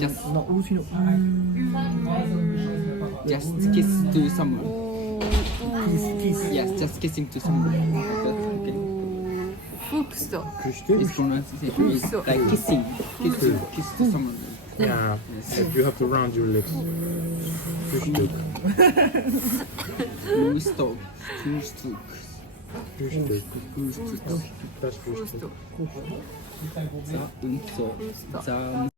Just- Just kiss to someone. Yes, just kissing to someone. Okay. フクソ This pronunciation is like kissing. Kiss to someone. Yeah, you have to round your lips. Frühstück. Frühstück. Frühstück. Frühstück. Frühstück. Das Frühstück. Za und so. Za